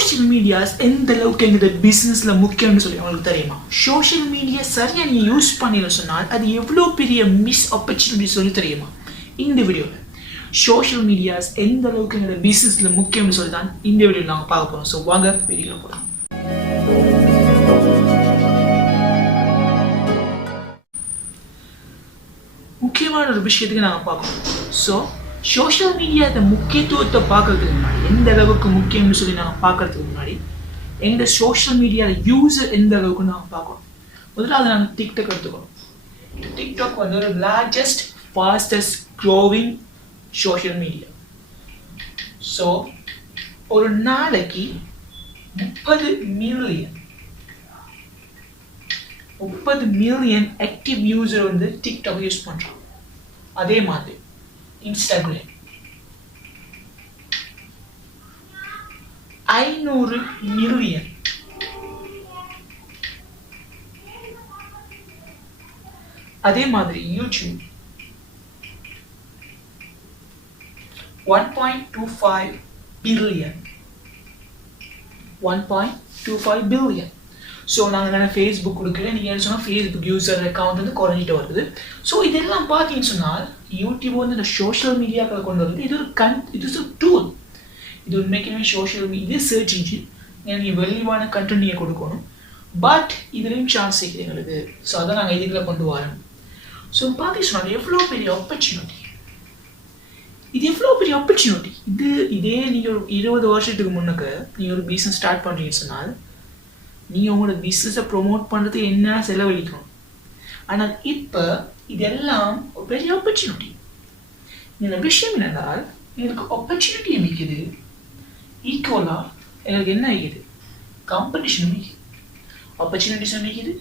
Social medias எந்த அளவுக்கு எங்களோட பிஸ்னஸில் முக்கியம்னு சொல்லி உங்களுக்கு தெரியுமா? சோஷியல் மீடியா சரியாக நீங்கள் யூஸ் பண்ணிட சொன்னால் அது எவ்வளோ பெரிய மிஸ் ஆப்பர்ச்சுனிட்டி சொல்லி தெரியுமா? இந்த வீடியோவில் சோஷியல் மீடியாஸ் எந்த அளவுக்கு எங்களோட பிஸ்னஸில் முக்கியம்னு சொல்லி தான் இந்த வீடியோவில் நாங்கள் பார்க்க போகிறோம். ஸோ வாங்க வீடியோவில் போகலாம். முக்கியமான ஒரு விஷயத்துக்கு நாங்கள் பார்க்கணும். ஸோ சோஷியல் மீடியாவோட முக்கியத்துவத்தை பார்க்கறதுக்கு முன்னாடி, எந்த அளவுக்கு முக்கியம்னு சொல்லி நாங்கள் பார்க்கறதுக்கு முன்னாடி எந்த சோஷியல் மீடியாவில் யூஸர் எந்த அளவுக்கு நாங்கள் பார்க்கணும். முதலாவது நாங்கள் டிக்டாக் எடுத்துக்கணும். டிக்டாக் வந்து ஒரு largest fastest growing social media. So ஒரு நாளைக்கு 30 மில்லியன் ஆக்டிவ் யூசர் வந்து டிக்டாக் யூஸ் பண்ணுறாங்க. அதே மாதிரி இன்ஸ்டாகிராம் 500 மில்லியன். அதே மாதிரி யூடியூப் 1.25 பில்லியன். ஸோ நாங்கள் தானே ஃபேஸ்புக் கொடுக்குறேன். நீங்கள் என்ன சொன்னால் ஃபேஸ்புக் யூசர் அக்கௌண்ட் வந்து குறைஞ்சிட்டு வருது. ஸோ இதெல்லாம் பார்த்தீங்கன்னு சொன்னால் யூடியூப் வந்து இந்த சோஷியல் மீடியாக்களை கொண்டு வருது. இது ஒரு டூல். இது ஒரு making social media search engine. நீங்கள் வெளிவான கண்டென்ட் நீங்கள் கொடுக்கணும். பட் இதுலேயும் சான்ஸ் இருக்குது எங்களுக்கு. ஸோ அதை நாங்கள் இதுக்குள்ள கொண்டு வரோம். ஸோ பார்த்தீங்கன்னு சொன்னால் எவ்வளோ பெரிய ஆப்பர்ச்சுனிட்டி. இதே நீங்கள் ஒரு 20 வருஷத்துக்கு முன்னுக்கு நீங்கள் ஒரு பிஸ்னஸ் ஸ்டார்ட் பண்ணுறீங்கன்னு சொன்னால் நீங்கள் உங்களோட பிஸ்னஸை ப்ரொமோட் பண்ணுறதுக்கு என்ன செலவழிக்கணும். ஆனால் இப்போ இதெல்லாம் ஒரு பெரிய ஆப்பர்ச்சுனிட்டி. இந்த விஷயம் என்னென்றால் எங்களுக்கு ஆப்பர்ச்சுனிட்டி மிக்குது, ஈக்குவலாக எங்களுக்கு என்ன ஆகிக்குது, காம்படிஷனும் மிக்குது. ஆப்பர்ச்சுனிட்டிஸும் மிக்குது,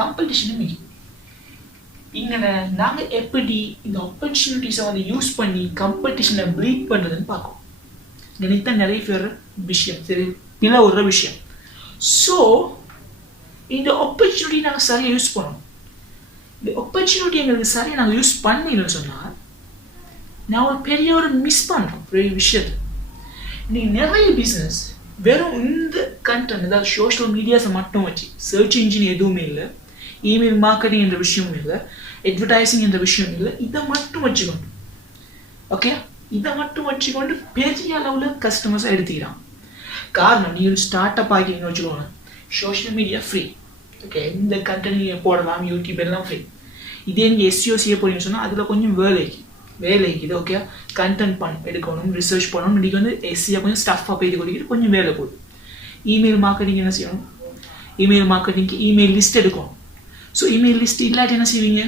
காம்படிஷனும் மிக்குது. இங்கே நாங்கள் எப்படி இந்த ஆப்பர்ச்சுனிட்டிஸை வந்து யூஸ் பண்ணி காம்படிஷனை ப்ரீட் பண்ணுறதுன்னு பார்க்கோம். எனக்கு தான் நிறைய பேர் விஷயம் சரி பிள்ளை ஒரு விஷயம். ஸோ இந்த ஆப்பர்ச்சுனிட்டி நாங்கள் சரியாக யூஸ் பண்ணணும். இந்த ஆப்பர்ச்சுனிட்டி எங்களுக்கு சரியாக நாங்கள் யூஸ் பண்ணிடணும்னு சொன்னால் நான் ஒரு மிஸ் பண்ணுறோம் பெரிய விஷயத்தை. இன்றைக்கி நிறைய பிஸ்னஸ் வெறும் இந்த கண்டென்ட், அதாவது சோஷியல் மீடியாஸை மட்டும் வச்சு, சர்ச் இன்ஜின் எதுவுமே இல்லை, இமெயில் மார்க்கெட்டிங் என்ற விஷயமும் இல்லை, அட்வர்டைசிங் என்ற விஷயம் இல்லை, இதை மட்டும் வச்சுக்கொண்டு பெரிய அளவில் கஸ்டமர்ஸை எடுத்துக்கிறான். காரணம், நீங்கள் ஒரு ஸ்டார்ட் அப் ஆகிங்கன்னு வச்சுக்கோங்க, சோஷியல் மீடியா ஃப்ரீ. இந்த கண்டென்ட் நீங்கள் போடலாம், யூடியூப் எல்லாம் ஃப்ரீ. இதே நீங்கள் எஸ்சிஓ செய்ய போறீங்கன்னு சொன்னால் அதில் கொஞ்சம் வேலைக்கு இது கண்டென்ட் எடுக்கணும், ரிசர்ச் பண்ணணும். இன்றைக்கி வந்து எஸ்சியாக கொஞ்சம் ஸ்டஃப்பாக போய் கொடுக்கிட்டு கொஞ்சம் வேலை போகுது. இமெயில் மார்க்கெட்டிங் என்ன செய்யணும், இமெயில் மார்க்கெட்டிங்க்கு இமெயில் லிஸ்ட் எடுக்கணும். ஸோ இமெயில் லிஸ்ட் இல்லாட்டி என்ன செய்வீங்க,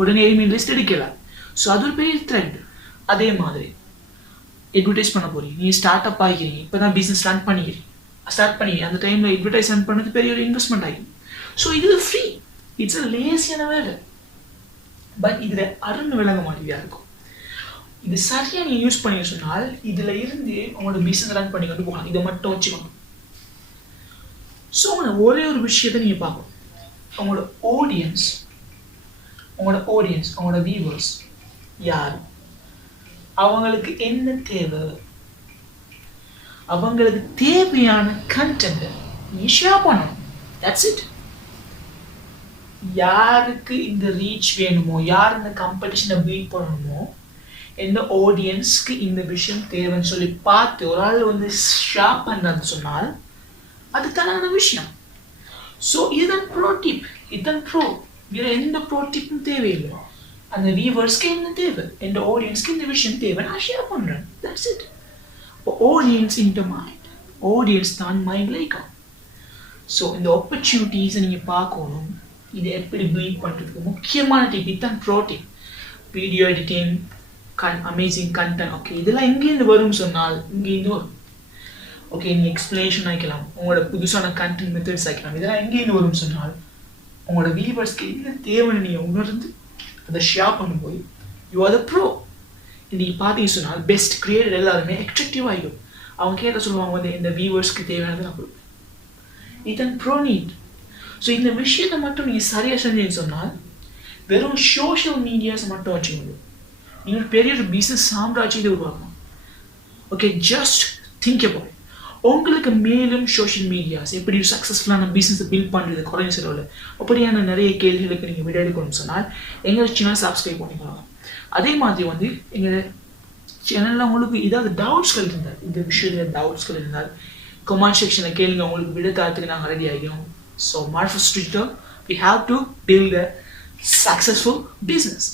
உடனே இமெயில் லிஸ்ட் எடுக்கலாம். ஸோ அது ஒரு பெரிய த்ரெட். அதே மாதிரி அட்வர்டைஸ் பண்ண போறீங்க, நீங்கள் ஸ்டார்ட் அப் ஆகிக்கிறீங்க, இப்போ தான் பிஸ்னஸ் ஸ்டார்ட் பண்ணிக்கிறீங்க. அந்த டைமில் அட்வர்டைஸ் பண்ணது பெரிய ஒரு இன்வெஸ்ட்மெண்ட் ஆகிடும். ஸோ இது ஃப்ரீ, இட்ஸ் அ லேசியான வேலை. பட் இதில் அருண் விளங்க மாட்டேங்கிறா இருக்கும். இது சரியாக நீங்கள் யூஸ் பண்ணி சொன்னால் இதில் இருந்து உங்களோட பிஸ்னஸ் ரன் பண்ணி கொண்டு போகலாம். இதை மட்டும் வச்சுக்கணும். ஸோ ஒரே ஒரு விஷயத்தை நீங்கள் பார்க்கணும். உங்களோட ஆடியன்ஸ், உங்களோட வியூவர்ஸ் யார், அவங்களுக்கு என்ன தேவை, அவங்களுக்கு தேவையான கண்டென்ட் நீ ஷேர் பண்ணணும். That's it. யாருக்கு இந்த ரீச் வேணுமோ, யார் இந்த காம்படிஷனை பீட் பண்ணணுமோ, எந்த ஆடியன்ஸ்க்கு இந்த விஷயம் தேவைன்னு சொல்லி பார்த்து ஒரு ஆள் வந்து ஷேர் பண்ணுறது சொன்னால் அது தரான விஷயம். ஸோ இதுதான் ப்ரோ டிப், இதுதான் ப்ரோ. வேறு எந்த ப்ரோ டிப்பும் தேவையில்லை. அந்த வியூவர்ஸ்க்கு என்ன தேவை, எந்த ஆடியன்ஸ்க்கு இந்த விஷயம் தேவை, நான் ஷேர் பண்ணுறேன். That's it. இப்போ ஆடியன்ஸ் இன்ட்டு மைண்ட், ஆடியன்ஸ் தான் மைண்டில் இருக்கும். ஸோ இந்த ஆப்பர்ச்சுனிட்டிஸை நீங்கள் பார்க்கணும். இதை எப்படி பில்ட் பண்ணுறதுக்கு முக்கியமான டிப் இதுதான் bro tip. Video editing, amazing content. இதெல்லாம் எங்கேருந்து வரும்னு சொன்னால் இங்கேருந்து வரும். நீங்கள் எக்ஸ்பிளனேஷன் ஆகிக்கலாம், உங்களோட புதுசான கண்டென்ட் மெத்தட்ஸ் ஆகிக்கலாம். இதெல்லாம் எங்கேருந்து வரும்னு சொன்னால் உங்களோட வியூவர்ஸ்க்கு என்ன தேவைன்னு நீங்கள் உணர்ந்து அதை ஷேர் பண்ணும்போது யூ ஆர் த ப்ரோ. இன்றைக்கி பார்த்தீங்கன்னு சொன்னால் பெஸ்ட் கிரியேட்டர் எல்லாருமே அட்ராக்டிவ் ஆகிடும். அவங்க கேட்ட சொல்லுவாங்க வந்து இந்த வியூவர்ஸ்க்கு தேவையானது நான் கொடுப்பேன். இதுதான் ப்ரோ நீட். ஸோ இந்த விஷயத்தை மட்டும் நீங்கள் சரியாக செஞ்சீங்கன்னு சொன்னால் வெறும் சோஷியல் மீடியாஸை மட்டும் வச்சுக்கணும். நீங்கள் பெரிய ஒரு பிஸ்னஸ் சாம்ராஜ்யத்தை உருவாக்கணும். ஜஸ்ட் திங்க் அபவுட் உங்களுக்கு மேலும் சோஷியல் மீடியாஸ் எப்படி சக்ஸஸ்ஃபுல்லான பிஸ்னஸை பில்ட் பண்ணுறது குறைஞ்ச செலவில் அப்படியான நிறைய கேள்விகளுக்கு நீங்கள் விட எடுக்கணும்னு சொன்னால் எங்கள் சேனல் சப்ஸ்கிரைப் பண்ணிக்கலாம். அதே மாதிரி வந்து எங்கள் சேனலில் உங்களுக்கு ஏதாவது டவுட்ஸ்கள் இருந்தால், இந்த விஷயத்தில் டவுட்ஸ்கள் இருந்தால் கமெண்ட் செக்ஷனில் கேளுங்க. உங்களுக்கு விட தரத்துக்கு நாங்கள் ரெடி ஆகியோம். ஸோ மார்ஃபஸ் Twitter, we have to build a successful business.